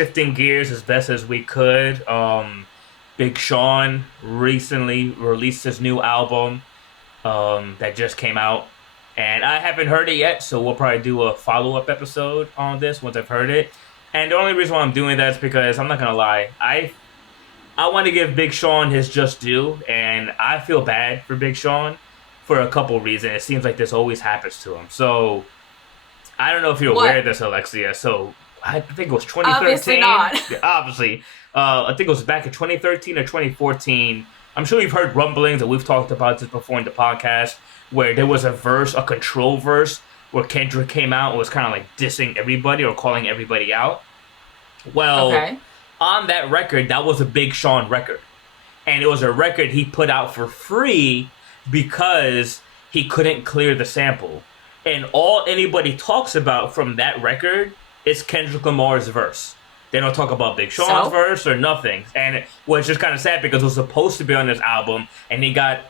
shifting gears as best as we could. Big Sean recently released his new album that just came out, and I haven't heard it yet, so we'll probably do a follow-up episode on this once I've heard it. And the only reason why I'm doing that is because I'm not gonna lie, I want to give Big Sean his just due, and I feel bad for Big Sean for a couple reasons. It seems like this always happens to him. So I don't know if you're aware of this, Alexia. So I think it was 2013. Obviously not. Yeah, obviously. I think it was back in 2013 or 2014. I'm sure you've heard rumblings, and we've talked about this before in the podcast, where there was a control verse, where Kendrick came out and was kind of like dissing everybody or calling everybody out. Well, on that record, that was a Big Sean record. And it was a record he put out for free because he couldn't clear the sample. And all anybody talks about from that record is Kendrick Lamar's verse. They don't talk about Big Sean's verse or nothing. And it was just kind of sad because it was supposed to be on this album, and he got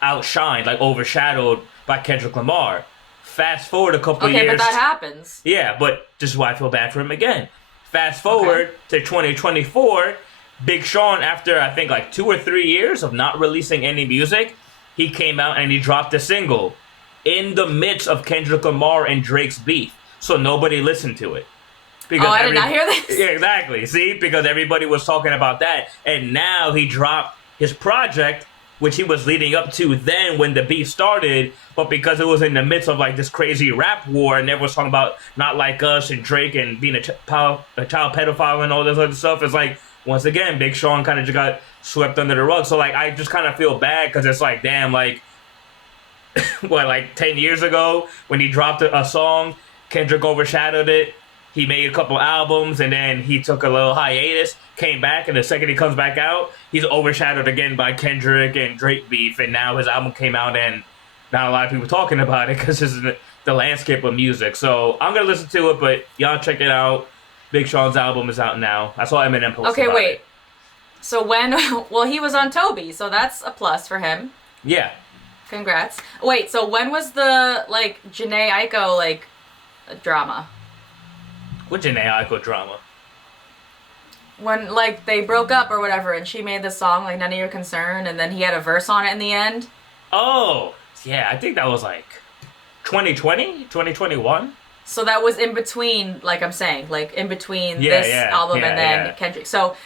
outshined, like overshadowed by Kendrick Lamar. Fast forward a couple of years. Okay, but that happens. Yeah, but this is why I feel bad for him again. Fast forward to 2024, Big Sean, after I think like 2 or 3 years of not releasing any music, he came out and he dropped a single in the midst of Kendrick Lamar and Drake's beef. So nobody listened to it. Because I did not hear this. Yeah, exactly. See, because everybody was talking about that. And now he dropped his project, which he was leading up to then when the beef started, but because it was in the midst of like this crazy rap war and everyone was talking about Not Like Us and Drake and being a child pedophile and all this other stuff, it's like, once again, Big Sean kind of just got swept under the rug. So like, I just kind of feel bad because it's like, damn, like, what, like 10 years ago when he dropped a song, Kendrick overshadowed it. He made a couple albums, and then he took a little hiatus, came back, and the second he comes back out, he's overshadowed again by Kendrick and Drake beef, and now his album came out, and not a lot of people talking about it because this is the landscape of music. So I'm going to listen to it, but y'all check it out. Big Sean's album is out now. That's all Eminem posted. Okay, wait. It. So when... Well, he was on Toby, so that's a plus for him. Yeah. Congrats. Wait, so when was the, like, Jhené Aiko, like, drama? What Jhené Aiko drama? When, like, they broke up or whatever, and she made the song, like, None of Your Concern, and then he had a verse on it in the end. Oh, yeah, I think that was, like, 2020? 2021? So that was in between, like I'm saying, like, in between this album and then Kendrick. So,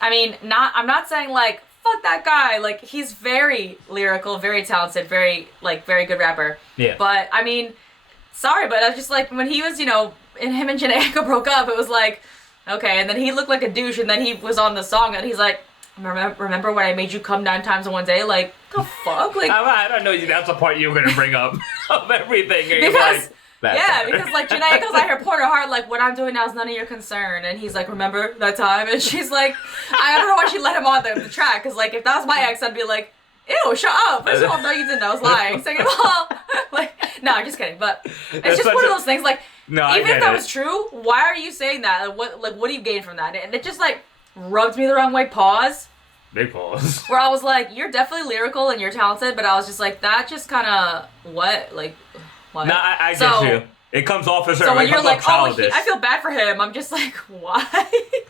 I mean, I'm not saying, like, fuck that guy. Like, he's very lyrical, very talented, very good rapper. Yeah. But, I mean, sorry, but I was just, like, when he was, you know... And him and Jhené Aiko broke up, it was like, okay, and then he looked like a douche, and then he was on the song, and he's like, remember when I made you come 9 times in one day? Like, the fuck? Like, I don't know, that's the part you were going to bring up of everything. Because, because, like, Jhené Aiko's out here pouring her heart, like, what I'm doing now is none of your concern, and he's like, remember that time? And she's like, I don't know why she let him on the track, because, like, if that was my ex, I'd be like, ew, shut up. First of all, no, you didn't. I was lying. Second of all, like, no, I'm just kidding. But it's just one of those things, like, even if that was true, why are you saying that? What do you gain from that? And it just, like, rubbed me the wrong way. Pause. Big pause. Where I was like, you're definitely lyrical and you're talented, but I was just like, that just kind of, what? Like, what? No, I get you. It comes off as so when you're like, I feel bad for him, I'm just like, why?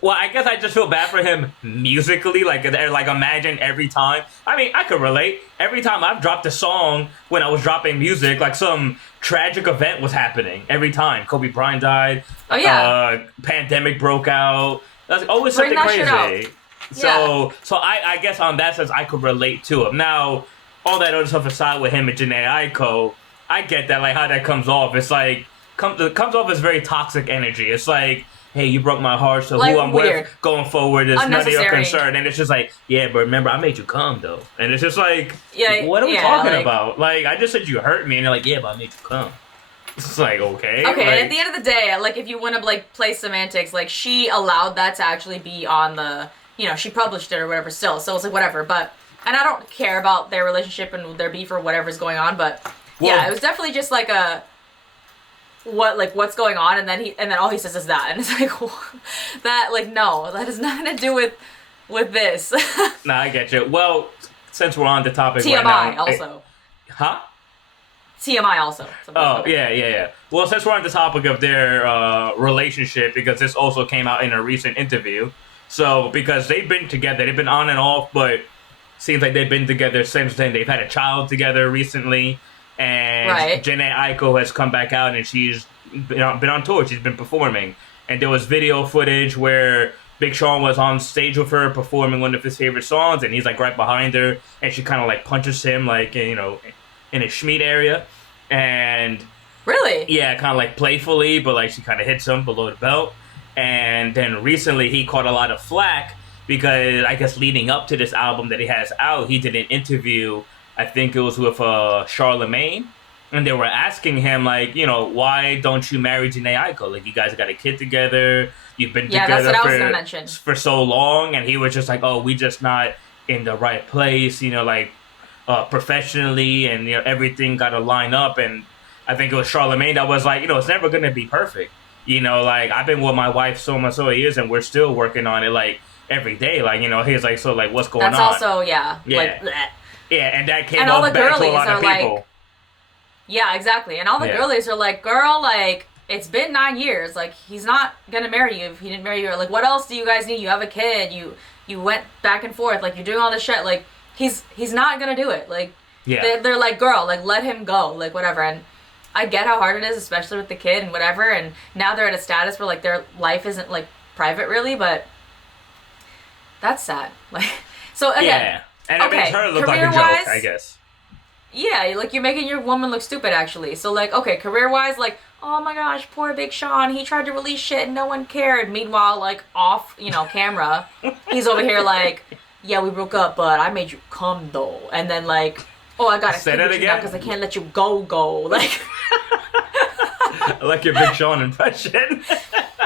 Well, I guess I just feel bad for him musically. Like imagine every time. I mean, I could relate. Every time I've dropped a song when I was dropping music, like some tragic event was happening. Every time Kobe Bryant died. Oh yeah. Pandemic broke out. That's always something crazy. So I guess on that sense I could relate to him. Now, all that other stuff aside with him and Jhené Aiko, I get that, like how that comes off. It's like it comes off as very toxic energy. It's like, hey, you broke my heart, so like, who I'm with going forward is none of your concern. And it's just like, yeah, but remember, I made you come, though. And it's just like, what are we talking about? Like, I just said you hurt me, and they're like, yeah, but I made you come. It's like, okay. Okay, like, and at the end of the day, like, if you want to, like, play semantics, like, she allowed that to actually be on the, you know, she published it or whatever still, so it's like, whatever. But, and I don't care about their relationship and their beef or whatever's going on, but, yeah, it was definitely just like a... what's going on, and then all he says is that, and it's like, that, like, no, that has nothing to do with this. Nah, I get you. Well, since we're on the topic TMI right now, also. Huh? TMI also. Oh, yeah. Well, since we're on the topic of their relationship, because this also came out in a recent interview. So, because they've been together, they've been on and off, but seems like they've been together since then. They've had a child together recently. And Jhené Aiko has come back out and she's been on tour. She's been performing. And there was video footage where Big Sean was on stage with her performing one of his favorite songs, and he's like right behind her, and she kind of like punches him like, you know, in his schmeat area. And really? Yeah, kind of like playfully, but like she kind of hits him below the belt. And then recently he caught a lot of flack because I guess leading up to this album that he has out, he did an interview, I think it was with Charlemagne, and they were asking him, like, you know, why don't you marry Jhené Aiko? Like, you guys got a kid together, you've been together that's what I was gonna mention. For so long, and he was just like, oh, we just not in the right place, you know, like, professionally, and, you know, everything got to line up, and I think it was Charlemagne that was like, you know, it's never gonna be perfect. You know, like, I've been with my wife so much years, and we're still working on it, like, every day. Like, you know, he's like, so, like, what's going on? That's also, like, bleh. Yeah, and that came off back to a lot of people. Like, yeah, exactly. And all the girlies are like, girl, like, it's been 9 years. Like, he's not gonna marry you if he didn't marry you. Like, what else do you guys need? You have a kid. You went back and forth. Like, you're doing all this shit. Like, he's not gonna do it. Like, they're like, girl, like, let him go. Like, whatever. And I get how hard it is, especially with the kid and whatever. And now they're at a status where, like, their life isn't, like, private really, but that's sad. Like, so again. Yeah. And it makes her look like a joke, I guess. Yeah, like, you're making your woman look stupid, actually. So, like, okay, career-wise, like, oh my gosh, poor Big Sean, he tried to release shit and no one cared. Meanwhile, like, off, you know, camera, he's over here like, yeah, we broke up, but I made you come, though. And then, like, oh, I gotta say that again because I can't let you go. Like, I like your Big Sean impression.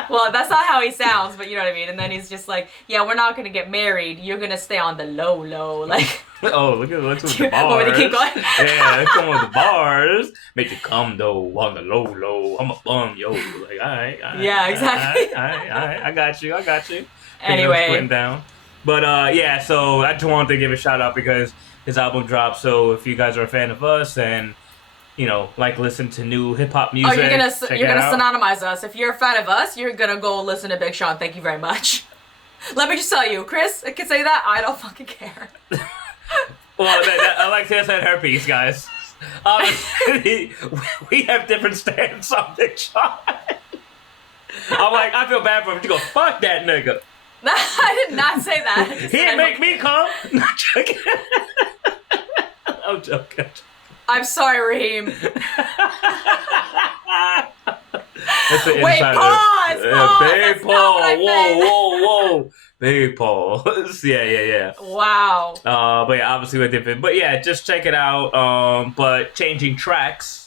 Well, that's not how he sounds, but you know what I mean. And then he's just like, yeah, we're not gonna get married. You're gonna stay on the low. Like, oh, look with the bars. Want me to keep going? Yeah, let's go with the bars. Make you come though on the low. I'm a bum, yo. Like, all right. Yeah, exactly. All right. I got you. Anyway, putting down. But yeah, so I just wanted to give a shout out because his album dropped. So if you guys are a fan of us and, you know, like, listen to new hip hop music. Oh, you're gonna synonymize us. If you're a fan of us, you're gonna go listen to Big Sean. Thank you very much. Let me just tell you, Chris, I can say that. I don't fucking care. Well, Alexia said her piece, guys. We have different stands on Big Sean. I'm like, I feel bad for him. You go, fuck that nigga. I did not say that. He didn't make me come. Not joking. I'm joking. I'm sorry, Raheem. Wait, pause! Big Paul. Whoa. Big Paul. Yeah. Wow. But yeah, obviously we're different. But yeah, just check it out. But changing tracks.